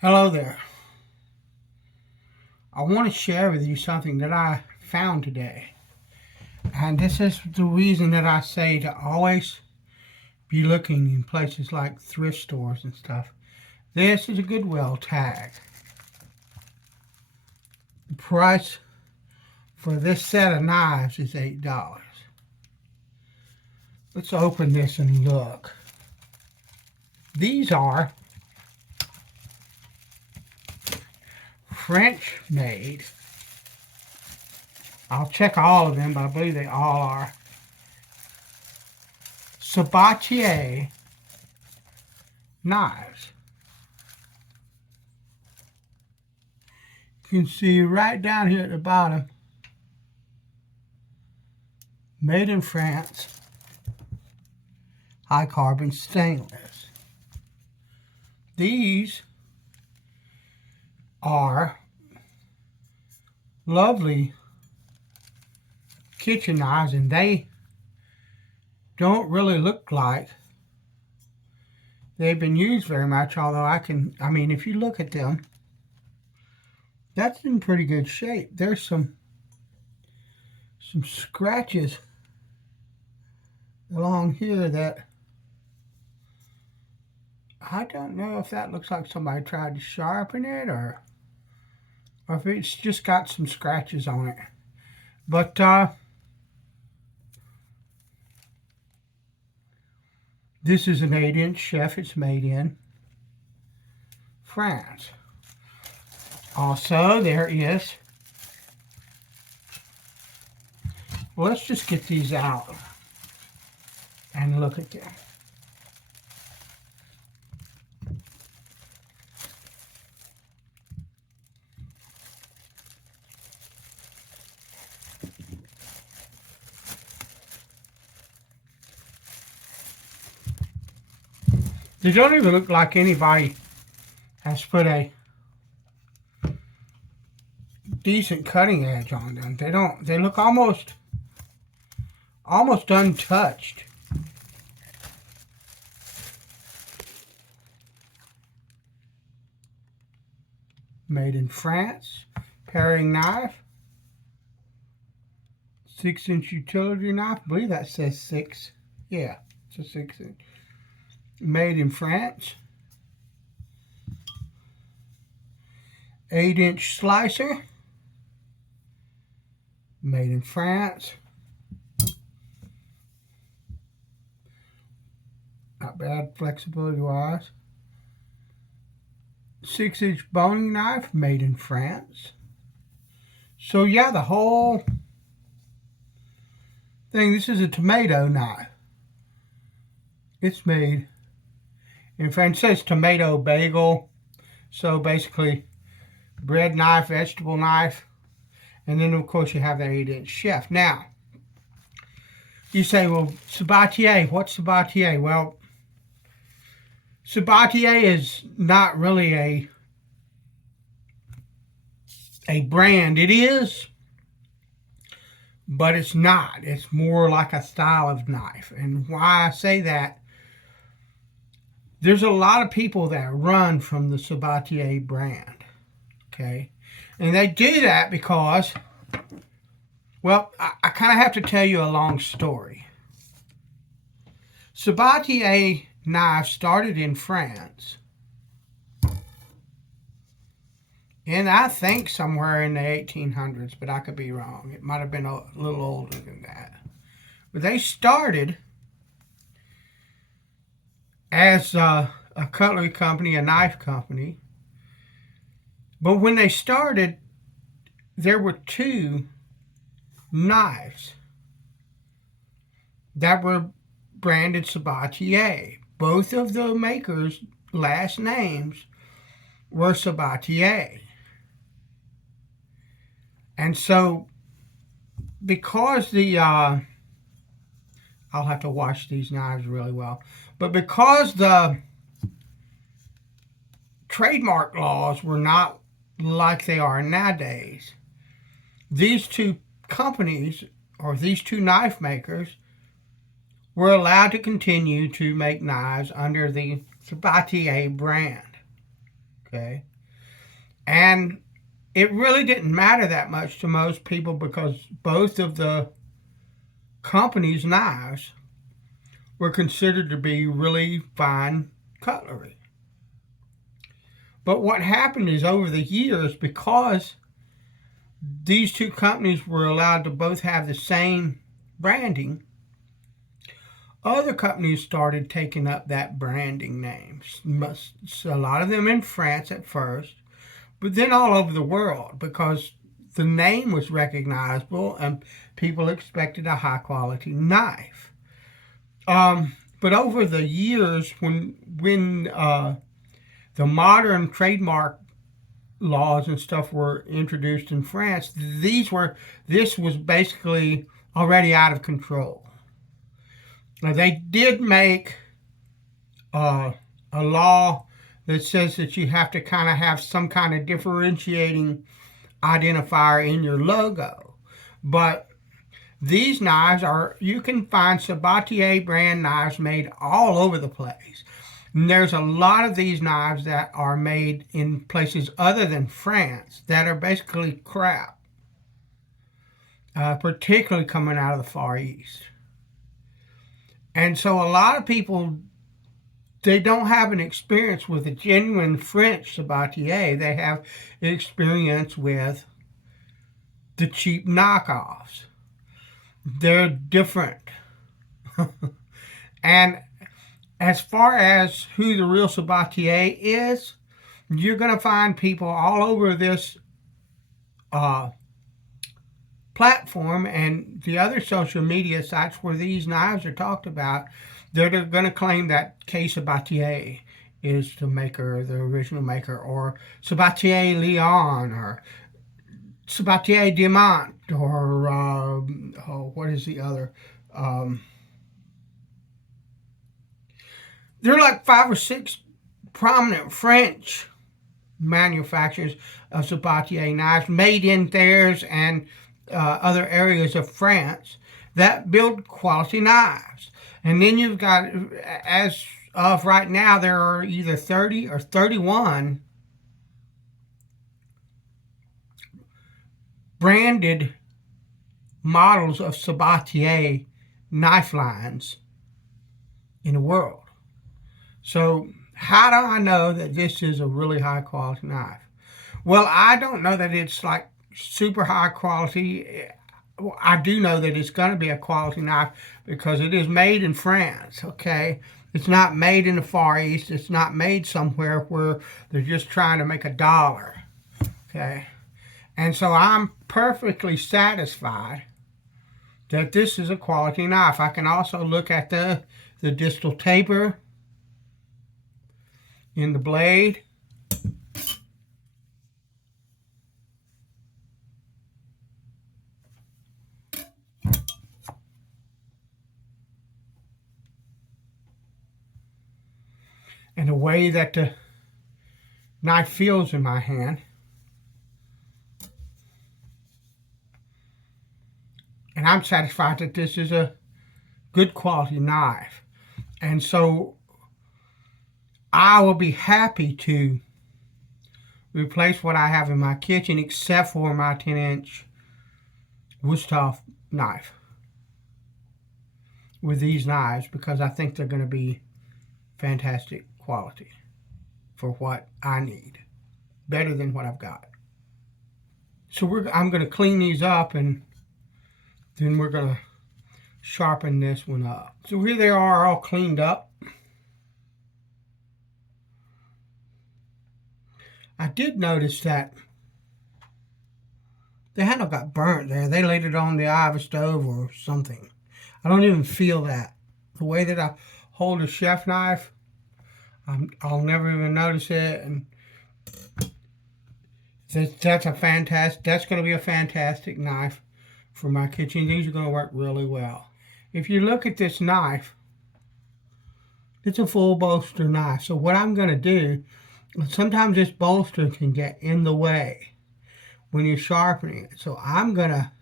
Hello there. I want to share with you something that I found today. And this is the reason that I say to always be looking in places like thrift stores and stuff. This is a Goodwill tag. The price for this set of knives is $8. Let's open this and look. These are French made. I'll check all of them, but I believe they all are. Sabatier knives. You can see right down here at the bottom, made in France, high carbon stainless. These are lovely kitchen knives, and they don't really look like they've been used very much, although if you look at them, that's in pretty good shape. There's some scratches along here that I don't know if that looks like somebody tried to sharpen it or if it's just got some scratches on it. But this is an 8-inch chef. It's made in France. Also, there is, let's just get these out and look at them. They don't even look like anybody has put a decent cutting edge on them. They look almost untouched. Made in France, paring knife, 6-inch utility knife. I believe that says 6. Yeah, it's a 6-inch. Made in France. 8-inch slicer. Made in France. Not bad flexibility wise. 6-inch boning knife. Made in France. So yeah, the whole thing. This is a tomato knife. It's made in France. It says tomato bagel. So basically, bread knife, vegetable knife, and then of course you have the 8-inch chef. Now, you say, well, Sabatier, what's Sabatier? Well, Sabatier is not really a brand. It is, but it's not. It's more like a style of knife. And why I say that, there's a lot of people that run from the Sabatier brand, okay? And they do that because, well, I kind of have to tell you a long story. Sabatier knives started in France, and I think somewhere in the 1800s, but I could be wrong. It might have been a little older than that. But they started as a cutlery company, a knife company. But when they started, there were 2 knives that were branded Sabatier. Both of the makers' last names were Sabatier. And so, because I'll have to wash these knives really well. But because the trademark laws were not like they are nowadays, these 2 companies, or these 2 knife makers, were allowed to continue to make knives under the Sabatier brand. okay? And it really didn't matter that much to most people because both of the company's knives were considered to be really fine cutlery. But what happened is over the years, because these two companies were allowed to both have the same branding, other companies started taking up that branding name. A lot of them in France at first, but then all over the world because the name was recognizable and people expected a high quality knife. But over the years, when the modern trademark laws and stuff were introduced in France, this was basically already out of control. Now, they did make a law that says that you have to kind of have some kind of differentiating identifier in your logo. But these knives you can find Sabatier brand knives made all over the place. And there's a lot of these knives that are made in places other than France that are basically crap, particularly coming out of the Far East. And so a lot of people, they don't have an experience with a genuine French Sabatier. They have experience with the cheap knockoffs. They're different. And as far as who the real Sabatier is, you're going to find people all over this platform and the other social media sites where these knives are talked about. They're going to claim that K. Sabatier is the maker, the original maker, or Sabatier Leon, or Sabatier Diamant, or what is the other? There are like 5 or 6 prominent French manufacturers of Sabatier knives made in Thurs and other areas of France that build quality knives. And then you've got, as of right now, there are either 30 or 31 branded models of Sabatier knife lines in the world. So how do I know that this is a really high quality knife? Well, I don't know that it's like super high quality. I do know that it's going to be a quality knife because it is made in France, okay? It's not made in the Far East. It's not made somewhere where they're just trying to make $1, okay? And so I'm perfectly satisfied that this is a quality knife. I can also look at the distal taper in the blade. And the way that the knife feels in my hand. And I'm satisfied that this is a good quality knife. And so I will be happy to replace what I have in my kitchen except for my 10-inch Wusthof knife with these knives because I think they're going to be fantastic quality for what I need. Better than what I've got. So I'm going to clean these up and then we're going to sharpen this one up. So here they are all cleaned up. I did notice that the handle got burnt there. They laid it on the eye of a stove or something. I don't even feel that. The way that I hold a chef knife, I'll never even notice it. And that's going to be a fantastic knife for my kitchen. These are going to work really well. If you look at this knife, it's a full bolster knife. So what I'm going to do, sometimes this bolster can get in the way when you're sharpening it. So I'm going to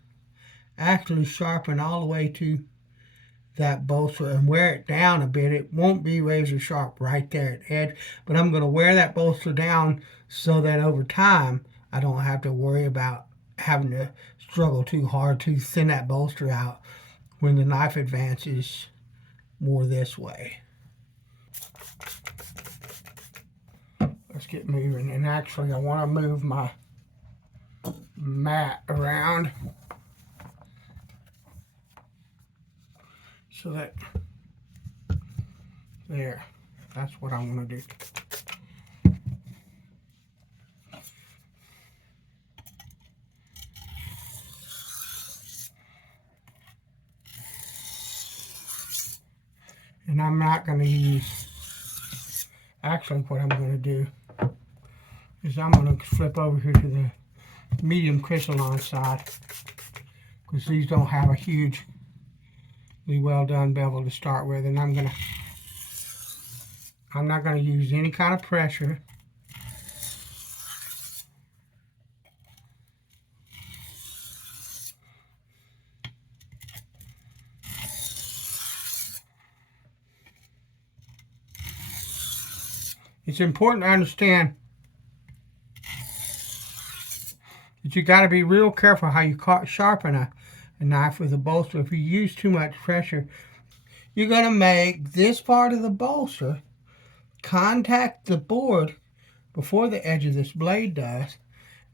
actually sharpen all the way to that bolster and wear it down a bit. It won't be razor sharp right there at the edge, but I'm going to wear that bolster down so that over time I don't have to worry about having to struggle too hard to thin that bolster out when the knife advances more this way. Let's get moving. And actually I want to move my mat around so that there, that's what I want to do. And I'm not going to use, actually what I'm going to do is I'm going to flip over here to the medium crystalline side, because these don't have a hugely well done bevel to start with, and I'm not going to use any kind of pressure. It's important to understand that you got to be real careful how you sharpen a knife with a bolster. If you use too much pressure, you're going to make this part of the bolster contact the board before the edge of this blade does.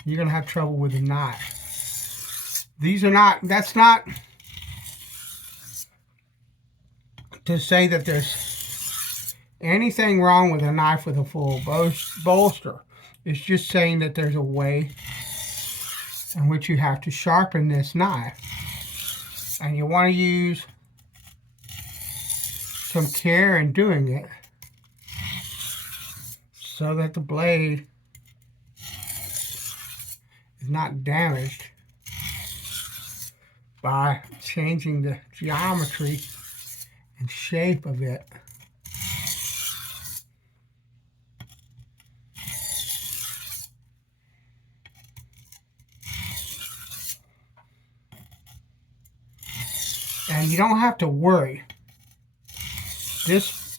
You're going to have trouble with the knife. That's not to say that there's anything wrong with a knife with a full bolster. It's just saying that there's a way in which you have to sharpen this knife. And you want to use some care in doing it so that the blade is not damaged by changing the geometry and shape of it. And you don't have to worry. This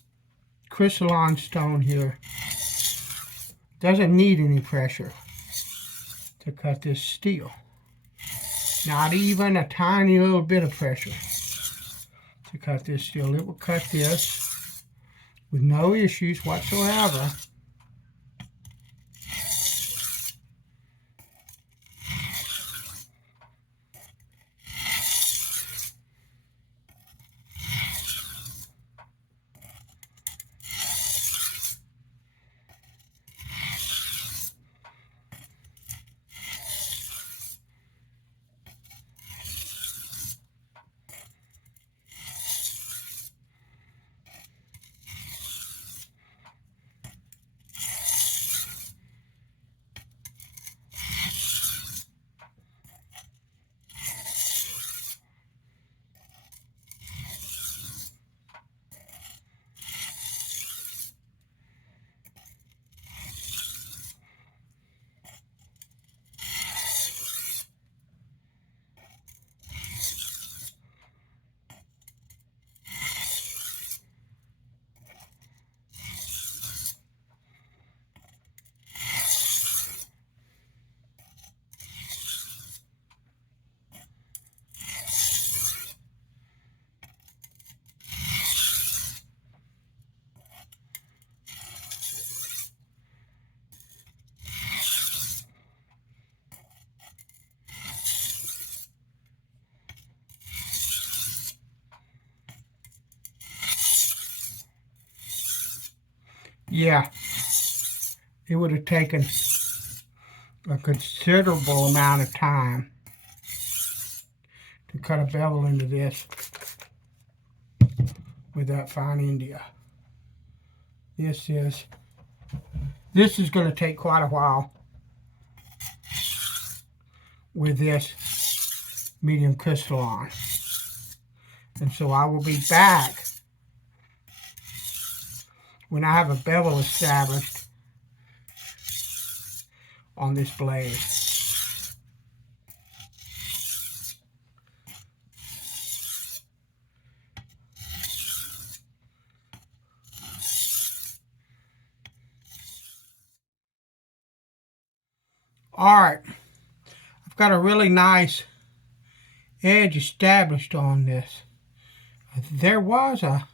crystalline stone here doesn't need any pressure to cut this steel. Not even a tiny little bit of pressure to cut this steel. It will cut this with no issues whatsoever. Yeah, it would have taken a considerable amount of time to cut a bevel into this with that fine India. This is going to take quite a while with this medium crystalline. And so I will be back when I have a bevel established on this blade. Alright, I've got a really nice edge established on this. There was a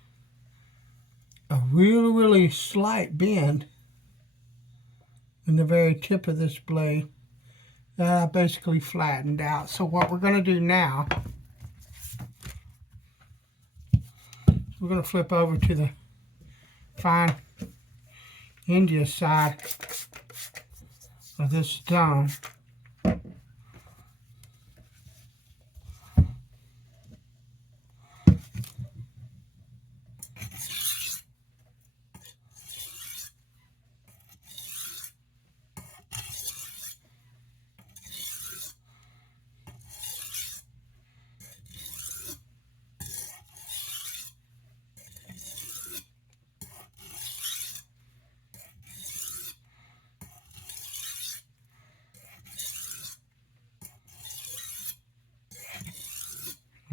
really slight bend in the very tip of this blade that I basically flattened out. So what we're going to do now, we're going to flip over to the fine India side of this stone.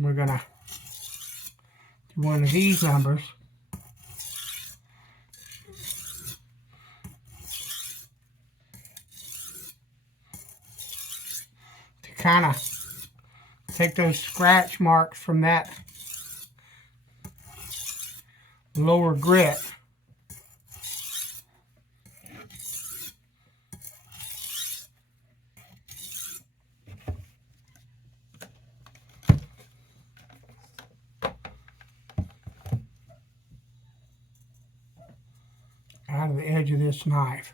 We're going to do one of these numbers. To kind of take those scratch marks from that lower grit. Out of the edge of this knife.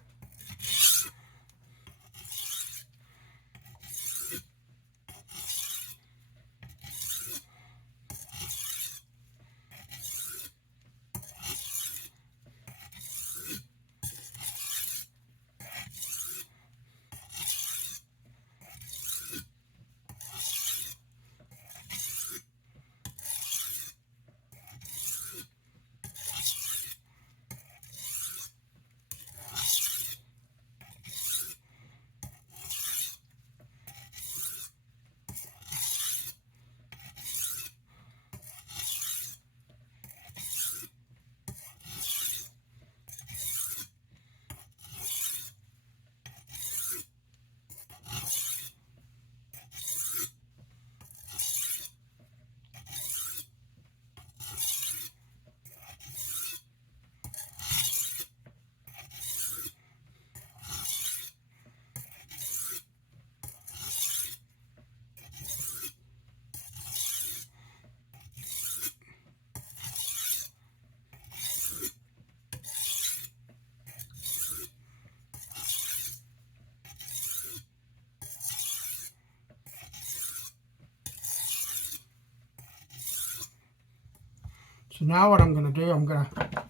So now what I'm going to do, I'm going to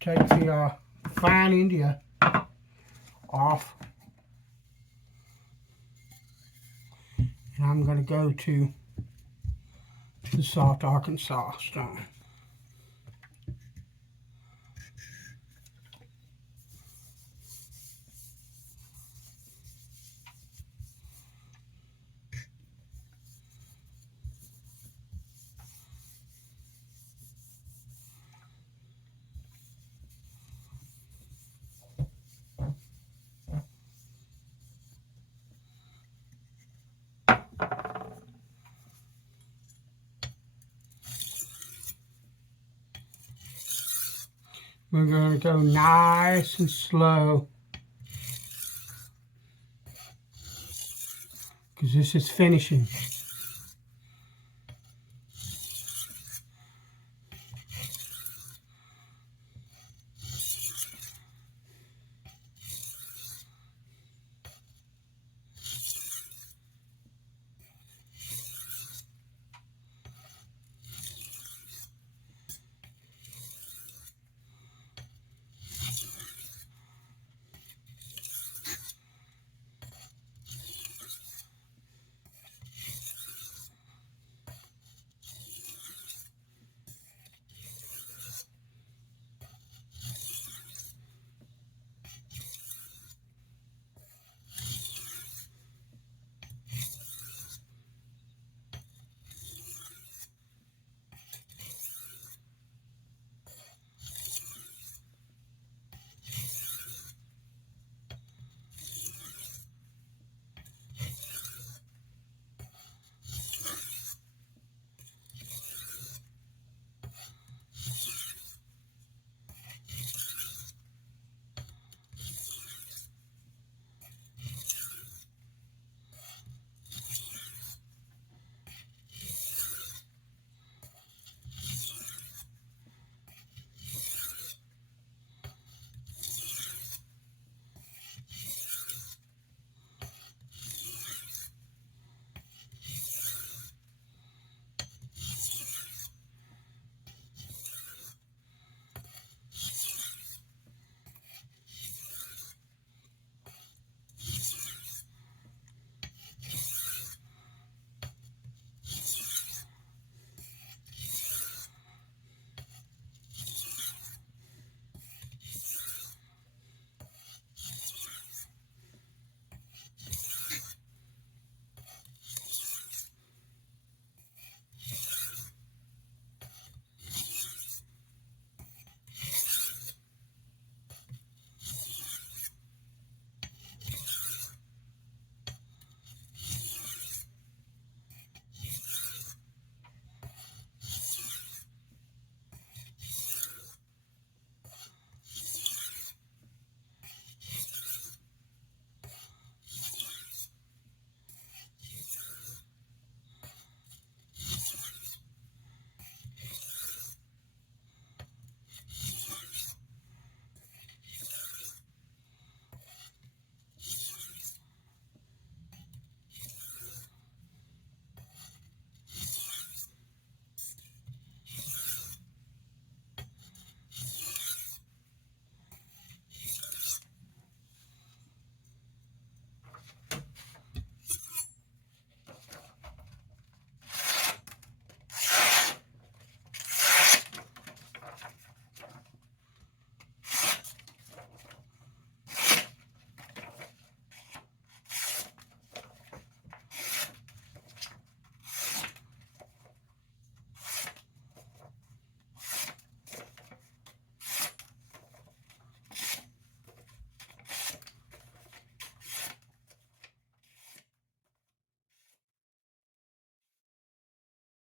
take the fine India off. And I'm going to go to the soft Arkansas stone. We're going to go nice and slow because this is finishing.